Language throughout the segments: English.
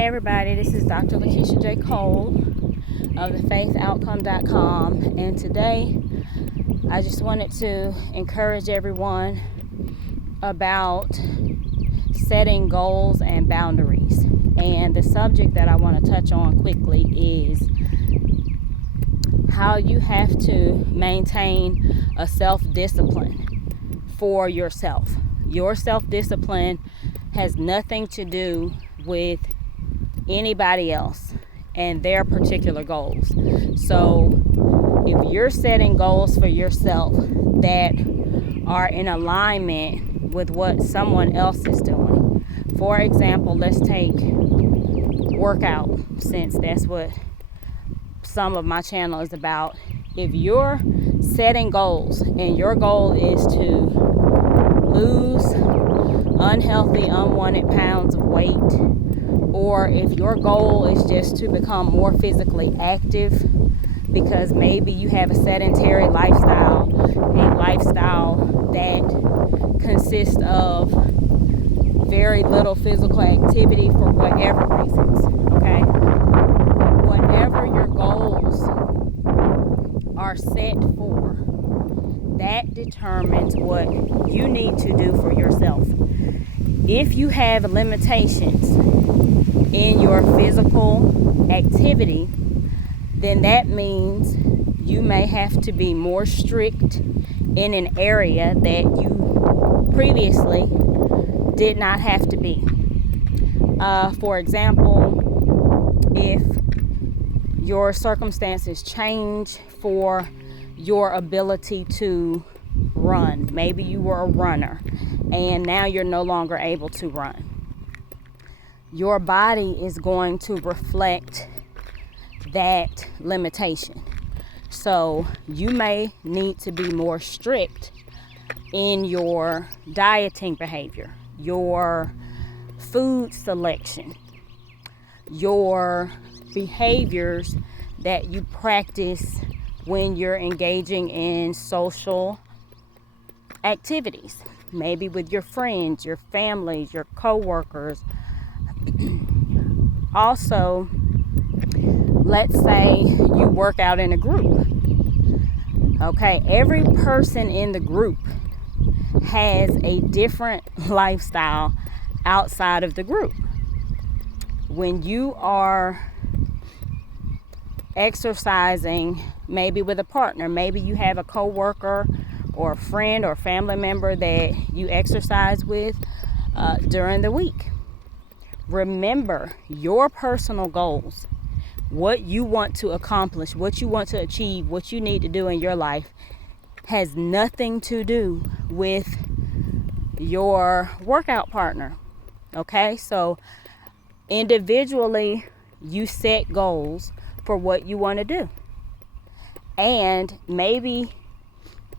Hey everybody, this is Dr. Lakeisha J. Cole of thefaithoutcome.com, and today I just wanted to encourage everyone about setting goals and boundaries. And the subject that I want to touch on quickly is how you have to maintain a self-discipline for yourself. Your self-discipline has nothing to do with anybody else and their particular goals. So if you're setting goals for yourself that are in alignment with what someone else is doing, for example, let's take workout, since that's what some of my channel is about. If you're setting goals and your goal is to lose unhealthy, unwanted pounds of weight, or if your goal is just to become more physically active because maybe you have a sedentary lifestyle, a lifestyle that consists of very little physical activity for whatever reasons, okay? Whatever your goals are set for, that determines what you need to do for yourself. If you have limitations in your physical activity, then that means you may have to be more strict in an area that you previously did not have to be. For example, if your circumstances change for your ability to run, maybe you were a runner and now you're no longer able to run, your body is going to reflect that limitation. So you may need to be more strict in your dieting behavior, your food selection, your behaviors that you practice when you're engaging in social activities, maybe with your friends, your families, your co-workers. Also, let's say you work out in a group. Okay, every person in the group has a different lifestyle outside of the group. When you are exercising, maybe with a partner, maybe you have a co-worker or a friend or family member that you exercise with during the week. Remember your personal goals, what you want to accomplish, what you want to achieve, what you need to do in your life has nothing to do with your workout partner. Okay, so individually you set goals for what you want to do. And maybe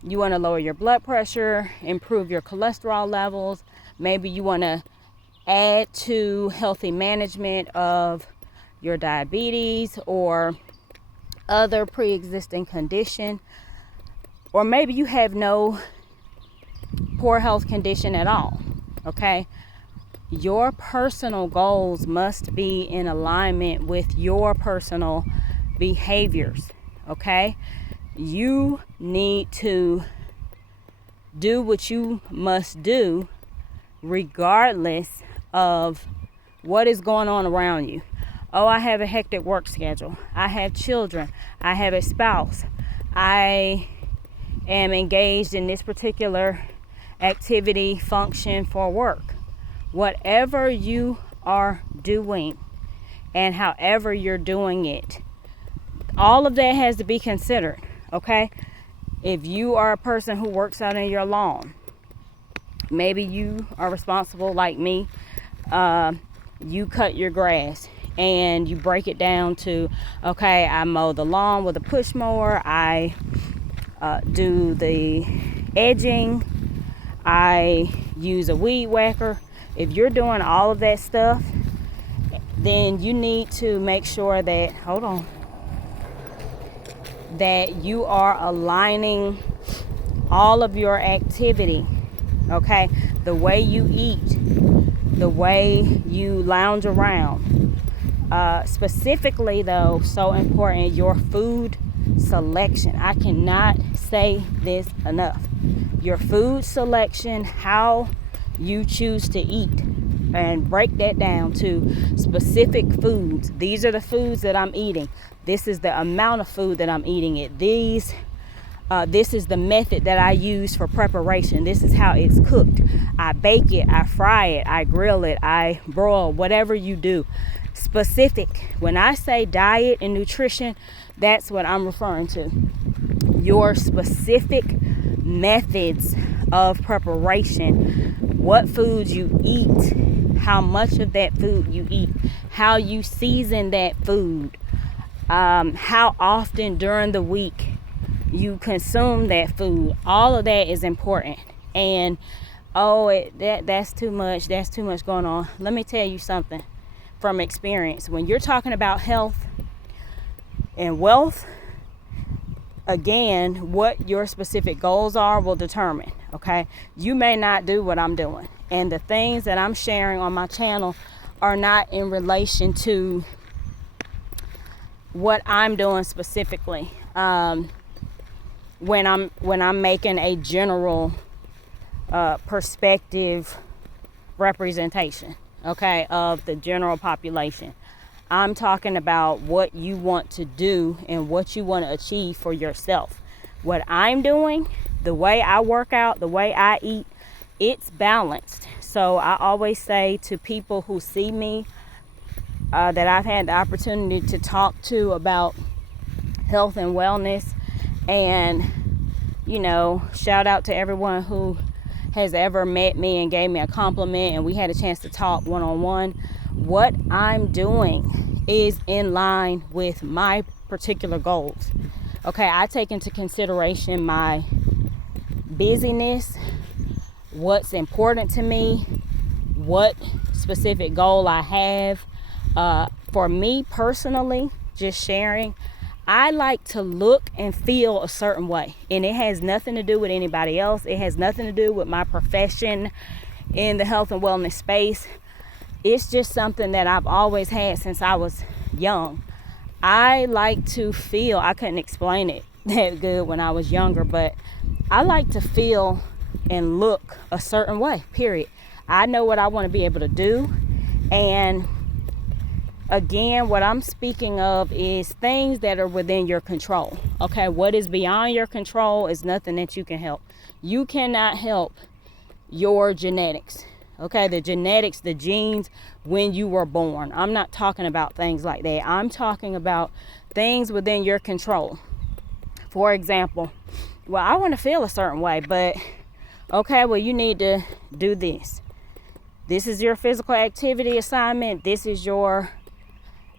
you want to lower your blood pressure, improve your cholesterol levels. Maybe you want to add to healthy management of your diabetes or other pre-existing condition. Or maybe you have no poor health condition at all, okay? Your personal goals must be in alignment with your personal behaviors, okay? You need to do what you must do regardless of what is going on around you. Oh, I have a hectic work schedule. I have children. I have a spouse. I am engaged in this particular activity, function for work. Whatever you are doing and however you're doing it, all of that has to be considered, okay? If you are a person who works out in your lawn, maybe you are responsible like me. You cut your grass and you break it down to, okay, I mow the lawn with a push mower, I do the edging, I use a weed whacker. If you're doing all of that stuff, then you need to make sure that, that you are aligning all of your activity, okay? The way you eat, the way you lounge around. Specifically though, so important, your food selection. I cannot say this enough. Your food selection, how you choose to eat, and break that down to specific foods. These are the foods that I'm eating. This is the amount of food that I'm eating it. This is the method that I use for preparation. This is how it's cooked. I bake it, I fry it, I grill it, I broil, whatever you do. Specific. When I say diet and nutrition, that's what I'm referring to. Your specific methods of preparation, what foods you eat, how much of that food you eat, how you season that food, how often during the week you consume that food. All of that is important. And that's too much going on. Let me tell you something from experience. When you're talking about health and wealth, again, what your specific goals are will determine. Okay, you may not do what I'm doing, and the things that I'm sharing on my channel are not in relation to what I'm doing specifically. When I'm making a general perspective representation, okay, of the general population, I'm talking about what you want to do and what you want to achieve for yourself. What I'm doing, the way I work out, the way I eat, it's balanced. So I always say to people who see me, that I've had the opportunity to talk to about health and wellness, and shout out to everyone who has ever met me and gave me a compliment and we had a chance to talk one-on-one. What I'm doing is in line with my particular goals. Okay, I take into consideration my busyness, what's important to me, what specific goal I have. For me personally, just sharing, I like to look and feel a certain way, and it has nothing to do with anybody else. It has nothing to do with my profession in the health and wellness space. It's just something that I've always had since I was young. I like to feel, I couldn't explain it that good when I was younger, but I like to feel and look a certain way, period. I know what I want to be able to do, and again, what I'm speaking of is things that are within your control. Okay, what is beyond your control is nothing that you can help. You cannot help your genetics. Okay, the genetics, the genes when you were born. I'm not talking about things like that. I'm talking about things within your control. For example, well, I want to feel a certain way, but okay, well, you need to do this. This is your physical activity assignment. This is your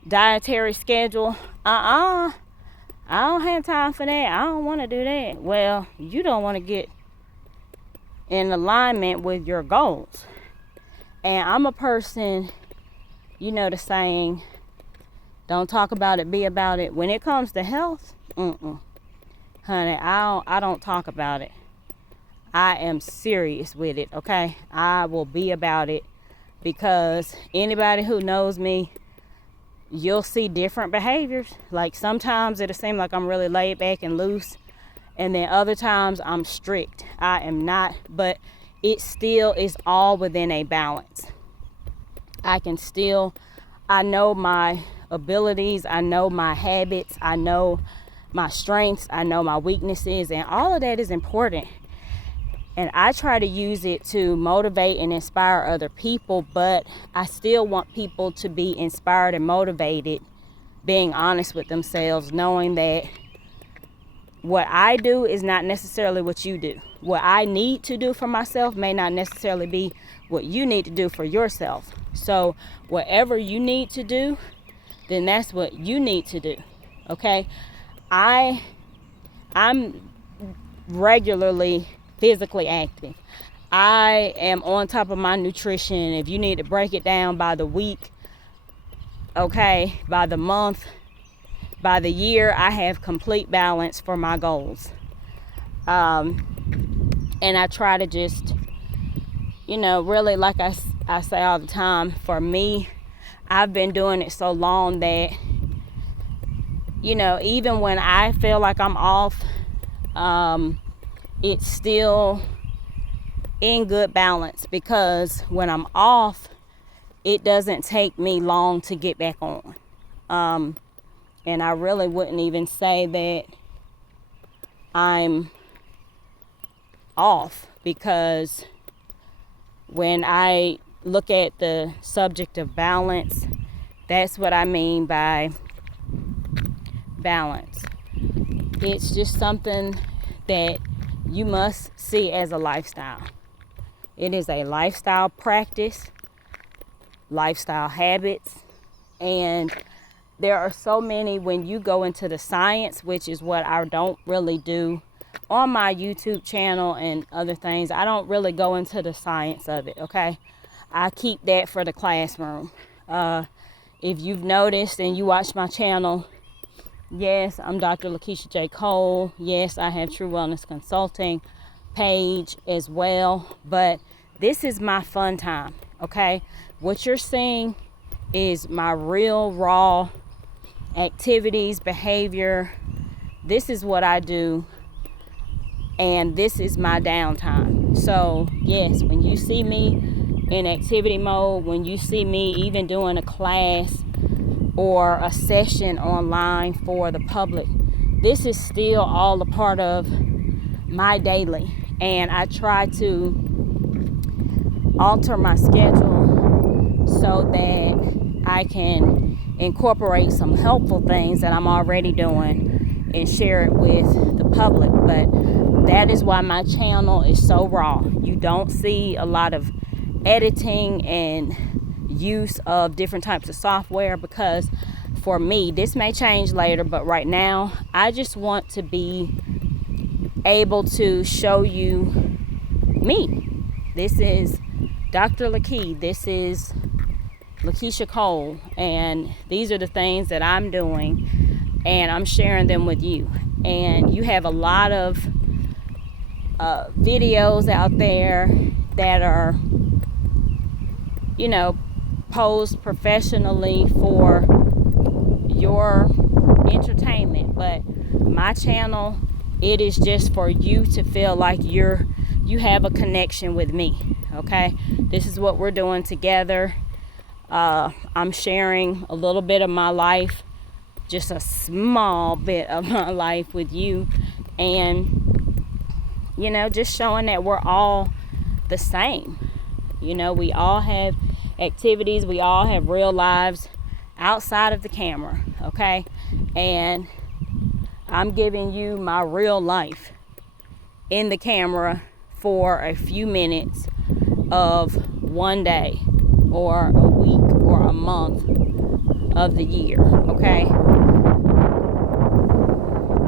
dietary schedule. I don't have time for that. I don't want to do that. Well, you don't want to get in alignment with your goals. And I'm a person, the saying, don't talk about it, be about it. When it comes to health, honey, I don't talk about it. I am serious with it, okay? I will be about it, because anybody who knows me, you'll see different behaviors. Like sometimes it'll seem like I'm really laid back and loose, and then other times I'm strict. I am not, but it still is all within a balance. I know my abilities, I know my habits, I know my strengths, I know my weaknesses, and all of that is important. And I try to use it to motivate and inspire other people, but I still want people to be inspired and motivated, being honest with themselves, knowing that what I do is not necessarily what you do. What I need to do for myself may not necessarily be what you need to do for yourself. So whatever you need to do, then that's what you need to do. Okay? I'm regularly physically active. I am on top of my nutrition. If you need to break it down by the week, okay, by the month, by the year, I have complete balance for my goals. And I try to just, really, like I say all the time, for me, I've been doing it so long that, even when I feel like I'm off, it's still in good balance, because when I'm off, it doesn't take me long to get back on. And I really wouldn't even say that I'm off, because when I look at the subject of balance, that's what I mean by balance. It's just something that you must see as a lifestyle. It is a lifestyle practice, lifestyle habits, and there are so many. When you go into the science, which is what I don't really do on my YouTube channel and other things, I don't really go into the science of it, okay? I keep that for the classroom. If you've noticed and you watch my channel, yes, I'm Dr. Lakeisha J. Cole. Yes, I have True Wellness Consulting page as well. But this is my fun time, okay? What you're seeing is my real, raw activities, behavior. This is what I do, and this is my downtime. So, yes, when you see me in activity mode, when you see me even doing a class or a session online for the public, this is still all a part of my daily. And I try to alter my schedule so that I can incorporate some helpful things that I'm already doing and share it with the public. But that is why my channel is so raw. You don't see a lot of editing and use of different types of software, because for me, this may change later, but right now I just want to be able to show you me. This is Dr. Lakey. This is Lakeisha Cole, and these are the things that I'm doing, and I'm sharing them with you. And you have a lot of videos out there that are, posed professionally for your entertainment, but my channel, it is just for you to feel like you have a connection with me, okay? This is what we're doing together. I'm sharing a little bit of my life, just a small bit of my life with you, and just showing that we're all the same. We all have activities, we all have real lives outside of the camera, okay? And I'm giving you my real life in the camera for a few minutes of one day or a week or a month of the year, okay? I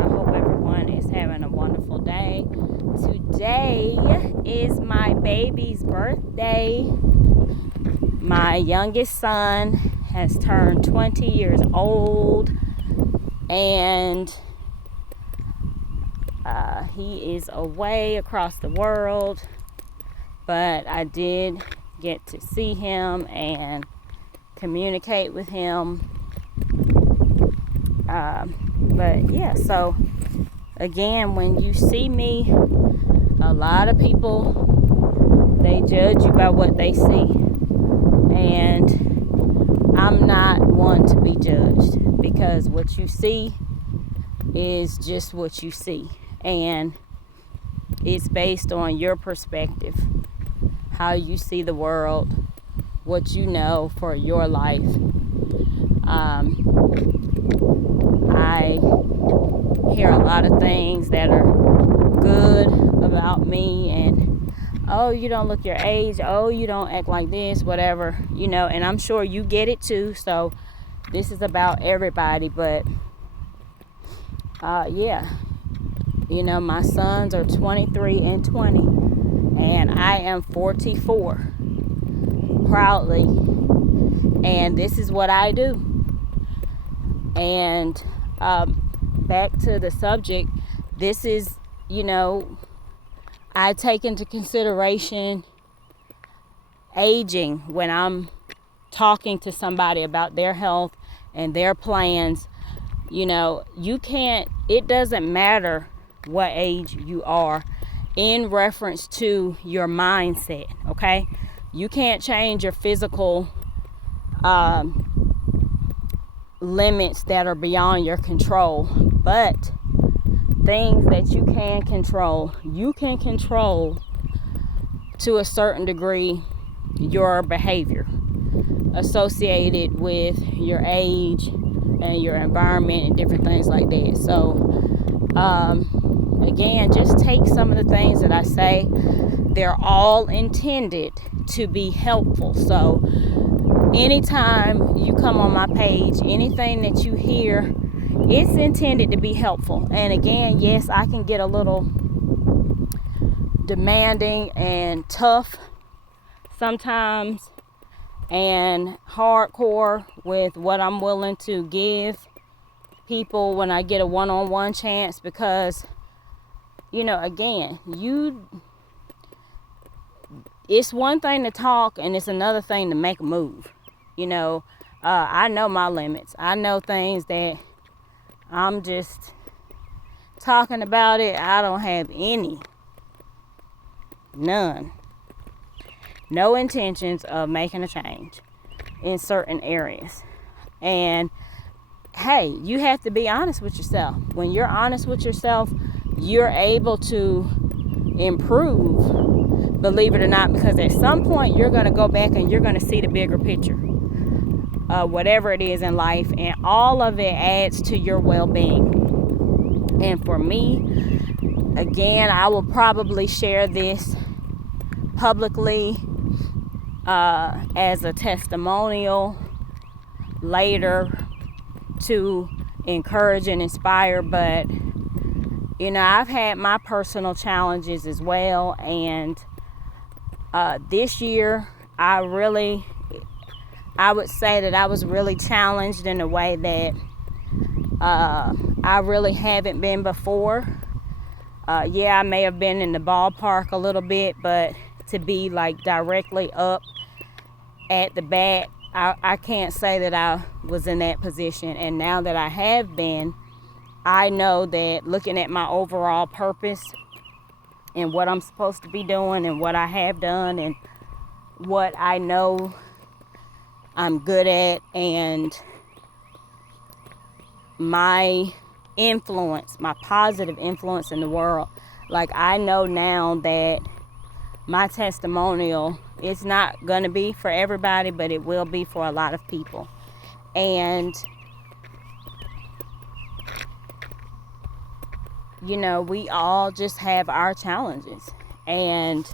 hope everyone is having a wonderful day. Today is my baby's birthday. My youngest son has turned 20 years old, and he is away across the world, but I did get to see him and communicate with him. But yeah, so again, when you see me, a lot of people, they judge you by what they see, and I'm not one to be judged, because what you see is just what you see, and it's based on your perspective, how you see the world, what you know for your life. I hear a lot of things that are good about me, and oh, you don't look your age, oh, you don't act like this, whatever, and I'm sure you get it too. So this is about everybody. But yeah, my sons are 23 and 20, and I am 44 proudly, and this is what I do. And back to the subject, this is, I take into consideration aging, when I'm talking to somebody about their health and their plans, it doesn't matter what age you are in reference to your mindset, okay? You can't change your physical limits that are beyond your control, but things that you can control to a certain degree your behavior associated with your age and your environment and different things like that. So again, just take some of the things that I say. They're all intended to be helpful. So anytime you come on my page, anything that you hear, it's intended to be helpful. And again, yes, I can get a little demanding and tough sometimes and hardcore with what I'm willing to give people when I get a one-on-one chance, because again, it's one thing to talk and it's another thing to make a move. I know my limits. I know things that I'm just talking about it. I don't have none, no intentions of making a change in certain areas. And hey, you have to be honest with yourself. When you're honest with yourself, you're able to improve, believe it or not, because at some point you're going to go back and you're going to see the bigger picture, whatever it is in life, and all of it adds to your well-being. And for me, again, I will probably share this publicly as a testimonial later to encourage and inspire, but I've had my personal challenges as well, and this year I would say that I was really challenged in a way that I really haven't been before. I may have been in the ballpark a little bit, but to be like directly up at the bat, I can't say that I was in that position. And now that I have been, I know that looking at my overall purpose and what I'm supposed to be doing and what I have done and what I know I'm good at, and my influence, my positive influence in the world. Like, I know now that my testimonial is not going to be for everybody, but it will be for a lot of people. And we all just have our challenges, and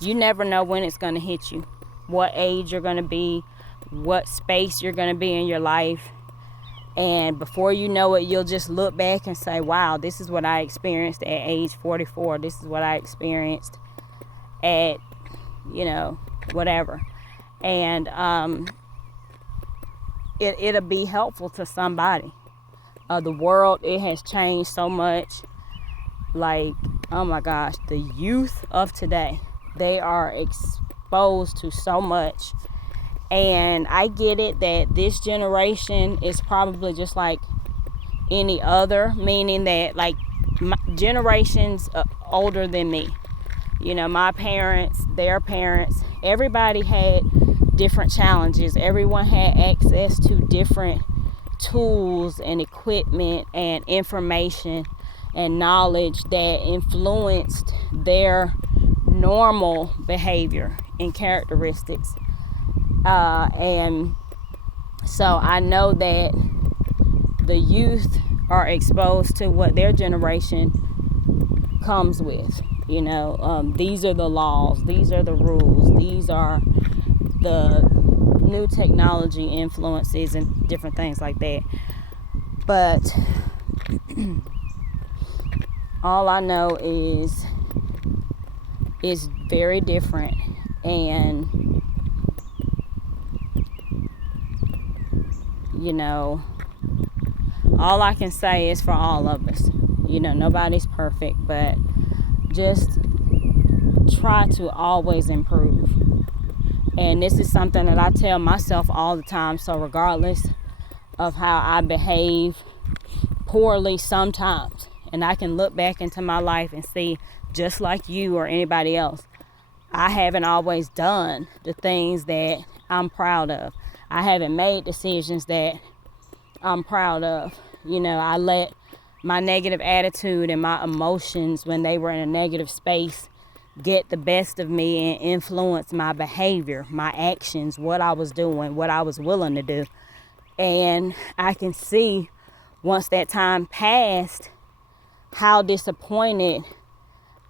you never know when it's going to hit you, what age you're going to be, what space you're going to be in your life. And before you know it, you'll just look back and say, wow, this is what I experienced at age 44. This is what I experienced at, whatever. And it'll be helpful to somebody. The world, it has changed so much. Like, oh my gosh, the youth of today, they are exposed to so much. And I get it that this generation is probably just like any other, meaning that like generations older than me, my parents, their parents, everybody had different challenges. Everyone had access to different tools and equipment and information and knowledge that influenced their normal behavior and characteristics. And so I know that the youth are exposed to what their generation comes with. These are the laws, these are the rules, these are the new technology influences and different things like that. But all I know is it's very different, and all I can say is for all of us, nobody's perfect, but just try to always improve. And this is something that I tell myself all the time. So regardless of how I behave poorly sometimes, and I can look back into my life and see, just like you or anybody else, I haven't always done the things that I'm proud of. I haven't made decisions that I'm proud of. You know, I let my negative attitude and my emotions when they were in a negative space get the best of me and influence my behavior, my actions, what I was doing, what I was willing to do. And I can see once that time passed how disappointed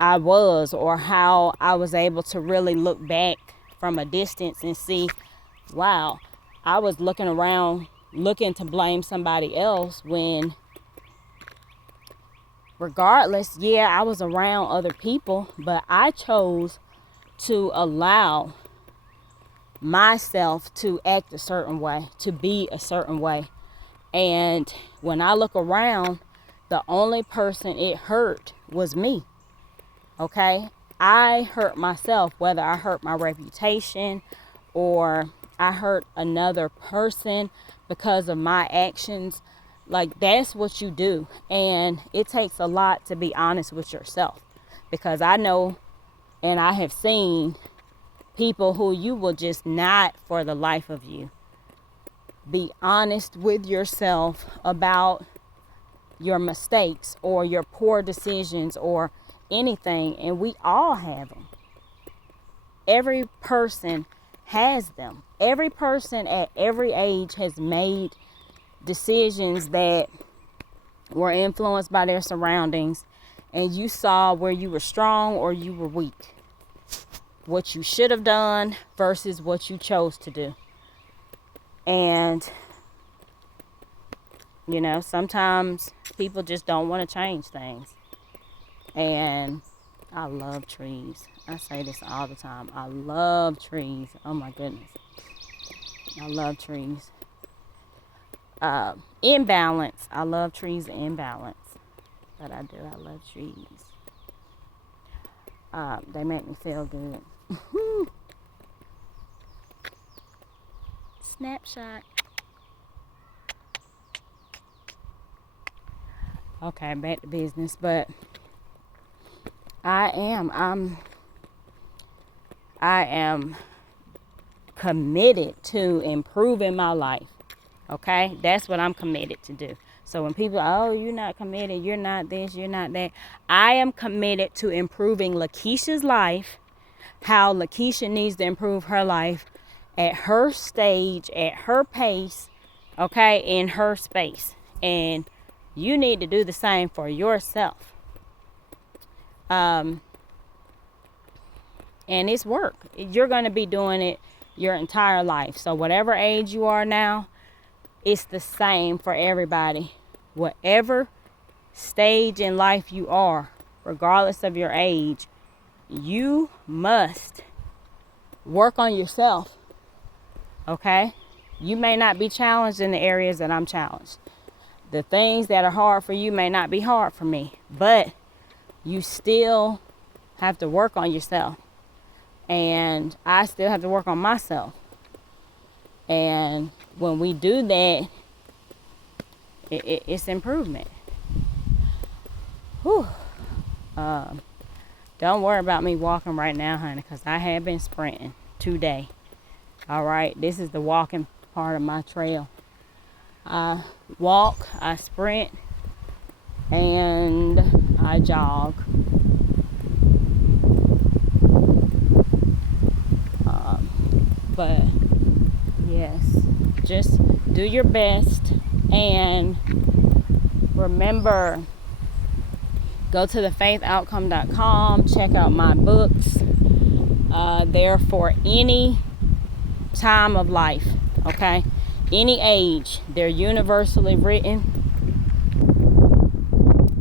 I was, or how I was able to really look back from a distance and see, wow, I was looking around looking to blame somebody else when regardless, yeah, I was around other people, but I chose to allow myself to act a certain way, to be a certain way. And when I look around, the only person it hurt was me. Okay? I hurt myself, whether I hurt my reputation or I hurt another person because of my actions. Like, that's what you do. And it takes a lot to be honest with yourself, because I know and I have seen people who you will just not for the life of you be honest with yourself about your mistakes or your poor decisions or anything. And we all have them. Every person has them. Every person at every age has made decisions that were influenced by their surroundings, and you saw where you were strong or you were weak, what you should have done versus what you chose to do. And you know, sometimes people just don't want to change things. And I love trees. I say this all the time. I love trees. Oh my goodness, I love trees. In balance. I love trees in balance. But I do. I love trees. They make me feel good. Snapshot. Okay, back to business. But I am committed to improving my life. Okay, that's what I'm committed to do. So when people, oh, you're not committed, you're not this, you're not that, I am committed to improving Lakeisha's life, how Lakeisha needs to improve her life at her stage, at her pace, okay, in her space. And you need to do the same for yourself. And it's work. You're going to be doing it your entire life. So whatever age you are now, it's the same for everybody. Whatever stage in life you are, regardless of your age, you must work on yourself. Okay? You may not be challenged in the areas that I'm challenged. The things that are hard for you may not be hard for me, but you still have to work on yourself. And I still have to work on myself. And when we do that, it's improvement. Whew. Don't worry about me walking right now, honey, because I have been sprinting today. All right, this is the walking part of my trail. I walk, I sprint, and I jog. But yes, just do your best, and remember, go to thefaithoutcome.com, check out my books. They're for any time of life, okay? Any age. They're universally written,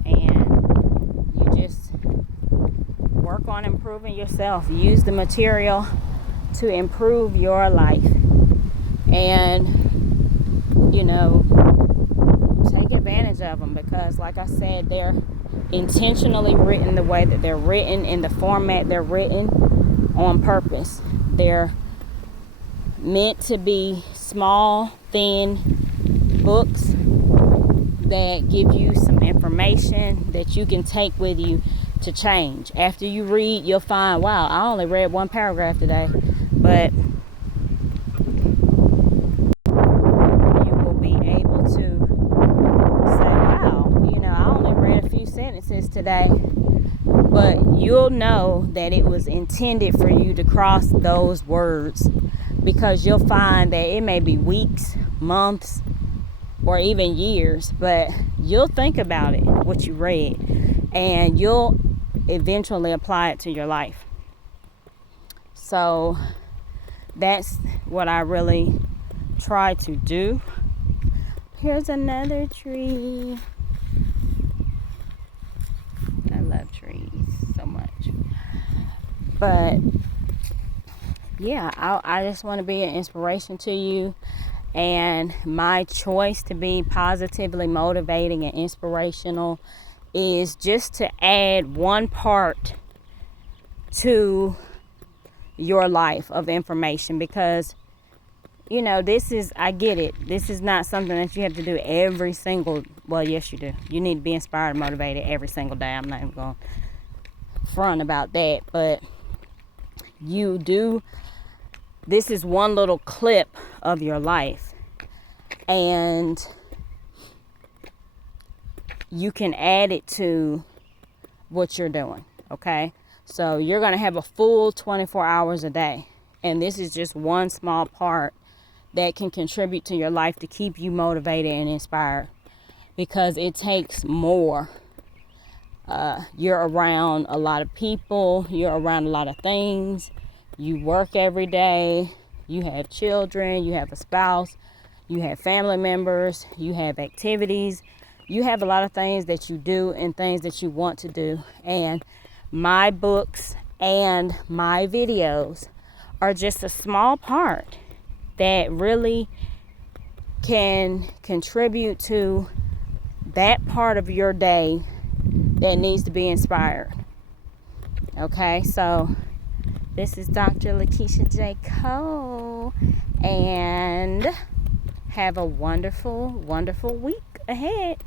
and you just work on improving yourself. Use the material to improve your life, and you know, take advantage of them, because like I said, they're intentionally written the way that they're written, in the format they're written, on purpose. They're meant to be small, thin books that give you some information that you can take with you to change. After you read, you'll find, wow, I only read one paragraph today, but you will be able to say, wow, I only read a few sentences today, but you'll know that it was intended for you to cross those words, because you'll find that it may be weeks, months, or even years, but you'll think about it, what you read, and you'll eventually apply it to your life. So that's what I really try to do. Here's another tree. I love trees so much. But yeah, I just want to be an inspiration to you. And my choice to be positively motivating and inspirational is just to add one part to your life of information, because I get it, this is not something that you have to do every single, well, yes you do, you need to be inspired and motivated every single day. I'm not even going to front about that, but you do. This is one little clip of your life, and you can add it to what you're doing, okay? So you're going to have a full 24 hours a day, and this is just one small part that can contribute to your life to keep you motivated and inspired, because it takes more. You're around a lot of people, you're around a lot of things. You work every day, you have children, you have a spouse, you have family members, you have activities, you have a lot of things that you do and things that you want to do. And my books and my videos are just a small part that really can contribute to that part of your day that needs to be inspired. Okay, so this is Dr. Lakeisha J. Cole, and have a wonderful, wonderful week ahead.